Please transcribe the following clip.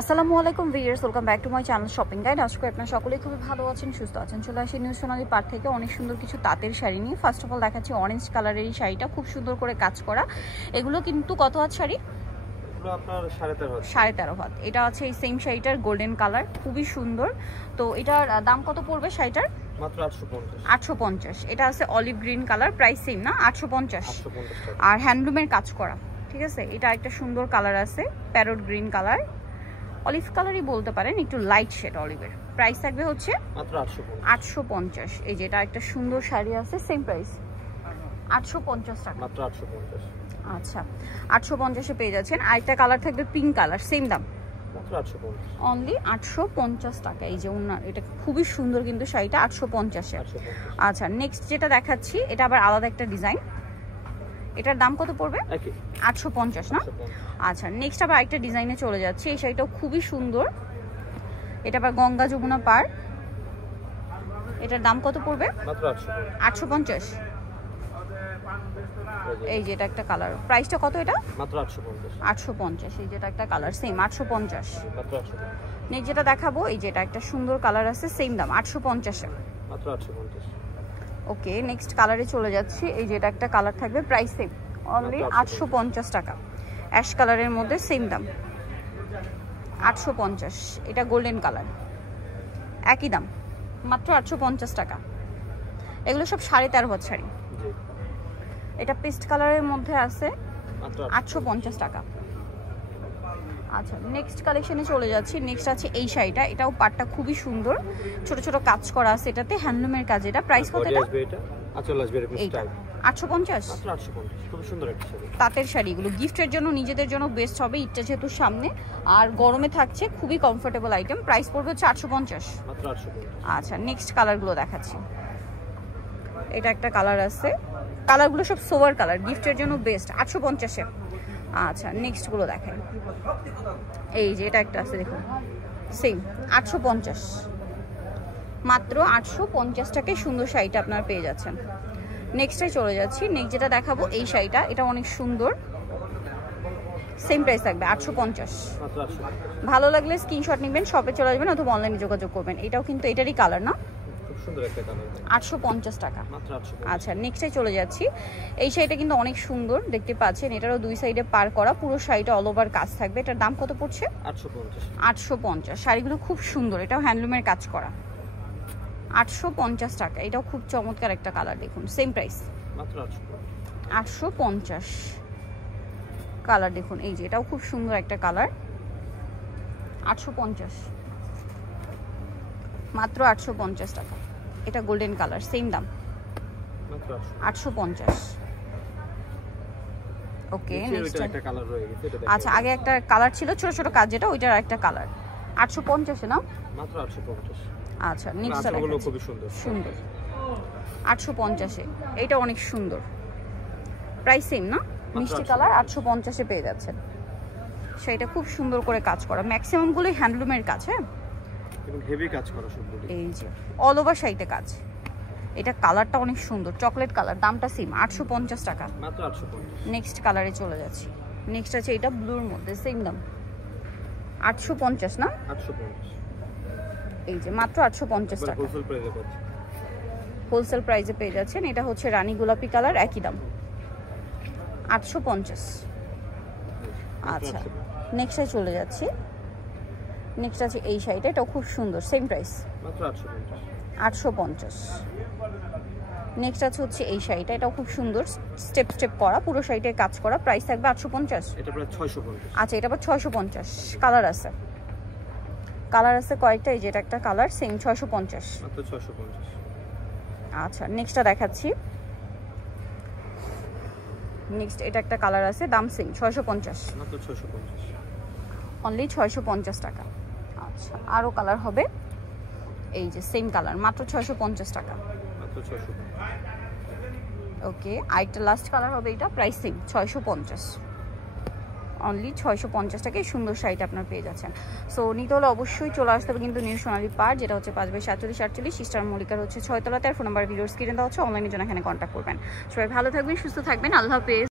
আসসালামু আলাইকুম viewers, welcome back to my channel shopping guide. আশা করি আপনারা সকলেই খুবই ভালো আছেন, সুস্থ আছেন। চলে আসি নিউ সোনালী পার্ক থেকে অনেক সুন্দর কিছু তাঁতের শাড়ি নিয়ে। ফার্স্ট অফ অল দেখাচ্ছি অরেঞ্জ কালারের এই শাড়িটা, খুব সুন্দর করে কাজ করা। এগুলো কিন্তু কত হাত শাড়ি? আপনার 13.5 হাত। এটা আছে এই সেম শাড়িটার গোল্ডেন কালার, খুবই সুন্দর। তো এটার দাম কত পড়বে শাড়িটার? মাত্র 850। এটা আছে olive green colour, price same না? 850। আর হ্যান্ডলুমের কাজ করা, ঠিক আছে। এটা একটা সুন্দর কালার আছে, প্যারট গ্রিন কালার, অলিভ কালারই বলতে পারেন, একটু লাইট শেড অলিভের। প্রাইস থাকবে হচ্ছে মাত্র 850। এই যে এটা একটা সুন্দর শাড়ি আছে, সেম প্রাইস 850 টাকা মাত্র 850। আচ্ছা, 850-এ পেয়ে যাচ্ছেন। আরেকটা কালার থাকবে পিঙ্ক কালার, সেম দাম মাত্র 850, অনলি 850 টাকা। এই যে ওনার এটা খুবই সুন্দর কিন্তু শাড়িটা 850-এ। আচ্ছা, নেক্সট যেটা দেখাচ্ছি এটা আবার আলাদা একটা ডিজাইন। এটার দাম কত পড়বে? 850 না? আচ্ছা, নেক্সট আবার আরেকটা ডিজাইনে চলে যাচ্ছে। এই শাড়িটাও খুবই সুন্দর, এটা আবার গঙ্গা যমুনা পার। এটার দাম কত পড়বে? মাত্র 850। এই যে এটা একটা কালার, প্রাইসটা কত? এটা মাত্র 850। এই যেটা একটা কালার, সেম 850 মাত্র 850। নেক্সট যেটা দেখাবো, এই যেটা একটা সুন্দর কালার আছে, সেম দাম 850-এ মাত্র 850। ওকে, নেক্সট কালারে চলে যাচ্ছি। এই যেটা একটা কালার থাকবে, প্রাইস সেম অনলি 850 টাকা। অ্যাশ কালারের মধ্যে সেম দাম 850। এটা গোল্ডেন কালার, একই দাম মাত্র 850 টাকা। এগুলো সব 13.5 হাত শাড়ি। এটা পেস্ট কালারের মধ্যে আছে, 850 টাকা। আচ্ছা, নেক্সট কালেকশনে চলে যাচ্ছি। নেক্সট আছে এই শাড়িটা, এটাও পাটটা খুবই সুন্দর, ছোট ছোট কাজ করা আছে, এটাতে হ্যান্ডলুমের কাজ। এটা প্রাইস কত? এটা 850। খুব সুন্দর একটা শাড়ি, তাঁতের শাড়ি। এগুলো গিফটের জন্য, নিজেদের জন্য বেস্ট হবে, ঈদটা যেহেতু সামনে আর গরমে থাকছে, খুবই কমফোর্টেবল আইটেম। প্রাইস পড়বে হচ্ছে 850 মাত্র 850। আচ্ছা, নেক্সট কালারগুলো দেখাচ্ছি। এটা একটা কালার আছে, কালারগুলো সব সোভার কালার, গিফটের জন্য বেস্ট, 850-এ। আচ্ছা, নেক্সটগুলো দেখেন। এই যে এটা একটা আছে, দেখুন, সেম 850, মাত্র 850 টাকায় সুন্দর শাড়িটা আপনারা পেয়ে যাচ্ছেন। নেক্সটে চলে যাচ্ছি। নেক্সট যেটা দেখাবো এই শাড়িটা, এটা অনেক সুন্দর, সেম প্রাইস থাকবে 850। ভালো লাগলে স্ক্রিনশট নেবেন, শপে চলে আসবেন অথবা অনলাইনে যোগাযোগ করবেন। এটাও কিন্তু এটারই কালার না? 850 টাকা। আচ্ছা, নেক্সটে চলে যাচ্ছি। এই শাড়িটা কিন্তু অনেক সুন্দর, দেখতে পাচ্ছেন। এটারও দুই সাইডে পার করা, পুরো শাড়িটা অল ওভার কাজ থাকবে। এটার দাম কত পড়ছে? 850। শাড়িগুলো খুব সুন্দর, এটাও হ্যান্ডলুমের কাজ করা, 850 টাকা। এটাও খুব চমৎকার একটা কালার, দেখুন, সেম প্রাইস মাত্র 850। কালার দেখুন, এই যে এটাও খুব সুন্দর একটা কালার, 850, মাত্র 850 টাকা। এটা গোল্ডেন কালার, সেম দাম 850। ওকে, নেক্সট একটা কালার রয়ে গেছে। আচ্ছা, আগে একটা কালার ছিল ছোট ছোট কাজ, যেটা ওইটার একটা কালার, 850-এ না? মাত্র 850। আচ্ছা, নেক্সট খুবই সুন্দর সুন্দর 850-এ। এটা অনেক সুন্দর, প্রাইস সেম না? মিষ্টি কালার, 850-এ পেয়ে যাচ্ছেন। সেটা খুব সুন্দর করে কাজ করা, ম্যাক্সিমাম গুলোই হ্যান্ডলুমের কাজ। হ্যাঁ, এবং হেভি কাজ করা সবগুলো। এই যে অল ওভার শাড়িতে কাজ। এটা কালারটা অনেক সুন্দর, চকলেট কালার, দামটা সেম 850 টাকা মাত্র 850। নেক্সট কালারে চলে যাচ্ছি। নেক্সট আছে এটা ব্লুর মধ্যে, সেম দাম 850 না? 850। এই যে মাত্র 850 টাকা হোলসেল প্রাইসে পাচ্ছেন, হোলসেল প্রাইসে পেয়ে যাচ্ছেন। এটা হচ্ছে রানী গোলাপি কালার, একই দাম 850। আচ্ছা, নেক্সটে চলে যাচ্ছি। নেক্সট আছে এই শাড়িটা, এটাও খুব সুন্দর, সেম প্রাইস মাত্র 850। নেক্সট আছে হচ্ছে এই শাড়িটা, এটাও খুব সুন্দর, স্টেপ স্টেপ করা, পুরো শাড়িটায় কাজ করা, প্রাইস থাকবে 850। এটা প্রায় 650। আচ্ছা, এটা আবার 650। কালার আছে, কালার আছে কয়েকটা। এই যে এটা একটা কালার, সেম 650, মাত্র 650। আচ্ছা, নেক্সটটা দেখাচ্ছি। নেক্সট এটা একটা কালার আছে, দাম সেম 650, মাত্র 650, অনলি 650 টাকা। আচ্ছা, আরও কালার হবে, এই যে সেম কালার, মাত্র 650 টাকা, মাত্র 650। ওকে, আরেকটা লাস্ট কালার হবে, এটা প্রাইস সেম 650, অনলি 650 টাকায় সুন্দর শাড়িটা আপনার পেয়ে যাচ্ছেন। সো নিতে হলে অবশ্যই চলে আসতে হবে কিন্তু নিউ সোনালী পার্ক, যেটা হচ্ছে 5/47 সিস্টার মল্লিকার হচ্ছে 6 তলাতে। আর ফোন নাম্বার ভিডিওর স্ক্রিনে দেওয়া হচ্ছে, অনলাইনের জন্য এখানে কন্ট্যাক্ট করবেন। সবাই ভালো থাকবেন, সুস্থ থাকবেন, আল্লাহ হাফেজ।